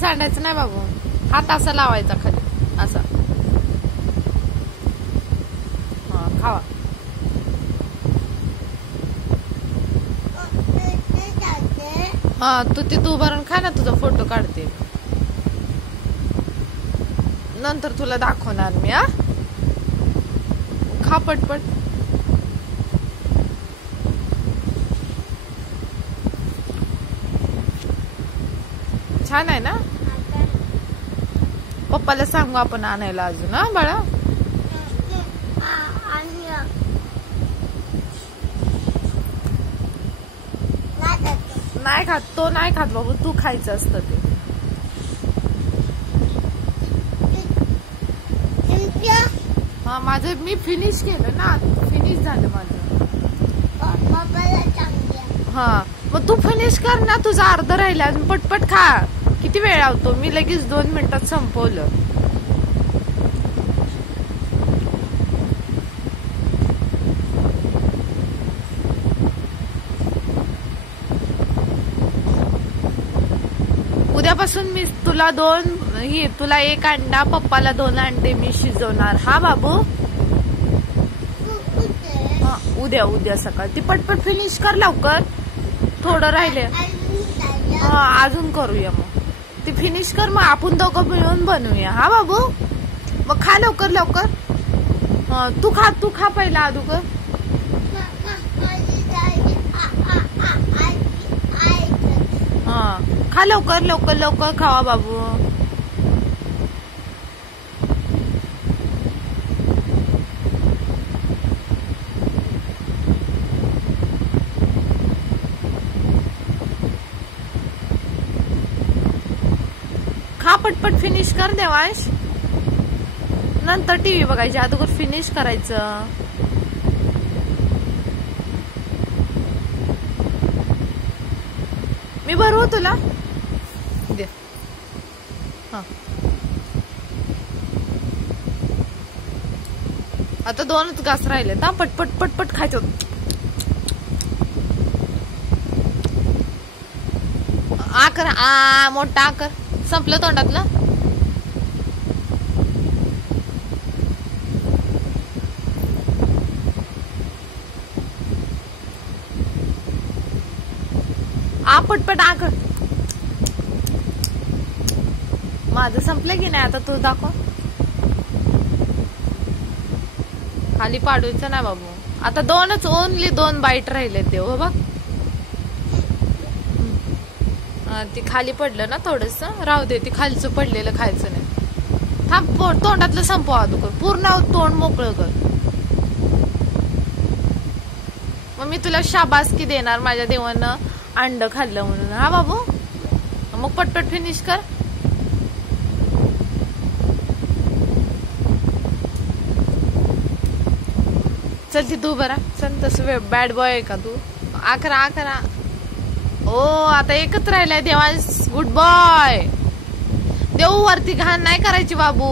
सांडायचं नाही बाबू. हात असा लावायचा खाली असा. हा खावा. हा तू तिथं उभा राहून खा ना. तुझा फोटो काढते नंतर तुला दाखवणार मी. हा खा पटपट. छान आहे ना. पप्पाला सांगू आपण आणायला अजून. हा बाळा. नाही खात तो. नाही खात बाबू. तू खायचं असतं ते. हा माझं मी फिनिश केलं ना. फिनिश झालं माझं. हा मग तू फिनिश कर ना. तुझं अर्ध राहिलं अजून. पटपट खा. किती वेळ लावतो मी. लगेच 2 मिनिटात संपवलं. उद्यापासून मी तुला तुला 1 अंडा पप्पाला 2 अंडे मी शिजवणार. हा बाबू. हा उद्या सकाळ. ती पटपट फिनिश कर लवकर. थोडं राहिले. हा अजून करूया मग. ती फिनिश कर मग आपण दोघं मिळून बनवूया. हा बाबू. मग खा लवकर लवकर. हा तू खा पहिला अगोदर. हा खा लवकर लवकर लवकर खावा बाबू. खा पटपट फिनिश कर देवांश. नंतर टीव्ही बघायची. अगोदर फिनिश करायचं. मी भरवू तुला. दे. हा आता 2च घास राहिले. ना पटपट पटपट खायचं. आकर. मोठा आकर. संपलं तोंडातलं. पटपट आकर. माझं संपलं की नाही. आता तू दाखव. खाली पाडवायचं नाही बाबू. आता 2च ओनली 2 बाईट राहिले ते. हो बघ. ती खाली पडलं ना थोडस. राहू दे. ती खालचं पडलेलं खायचं नाही. थांब तोंडातलं संपवा अगोदर. पूर्ण तोंड मोकळं कर. मग मी तुला शाबासकी देणार. माझ्या देवानं अंड खाल्लं म्हणून. हा बाबू. मग पटपट फिनिश कर. चल ती तू बरा. चल तसं बॅड बॉय आहे का तू. आकरा. ओ आता एकच राहिलाय देवांश. Good boy. देऊ वरती घाण नाही करायची बाबू.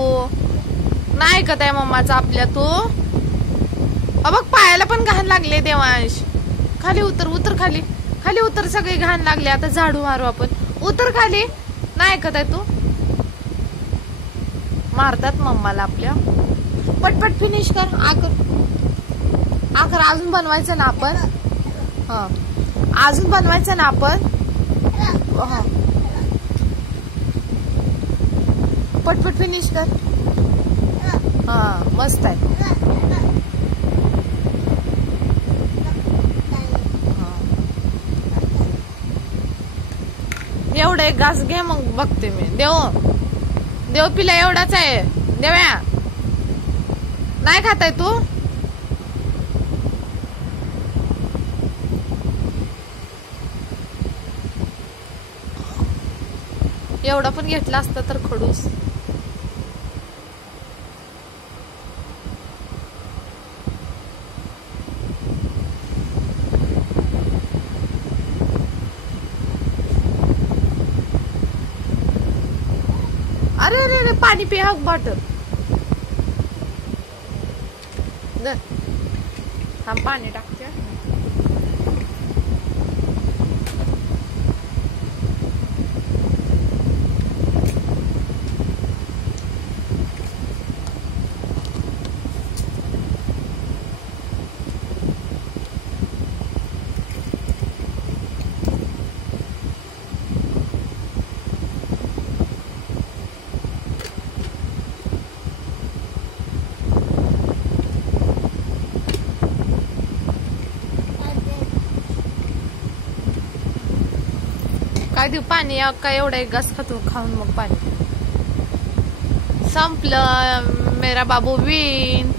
नाही का त्या मम्माचा आपल्या. तू बघ पायाला पण घाण लागले देवांश. खाली उतर खाली. खाली उतर. सगळे घाण लागले. आता झाडू मारू आपण. उतर खाली. नाही ऐकत आहे तू. मारतात मम्माला आपल्या. पटपट फिनिश कर. आकर अजून बनवायचं ना आपण. हा अजून बनवायचं ना आपण. हा पटपट फिनिश कर. हा मस्त आहे. एवढा 1 घास घे मग बघते मी. देव पिला एवढाच आहे. देव्या नाही खाताय तू. एवढा पण घेतला असता तर खडूस. अरे पाणी पे. हा बॉटल. थांब पाणी टाकते. काय देऊ पाणी काय एवढा एक घास खातो खाऊन मग पाणी संपलं. मेरा बाबू विन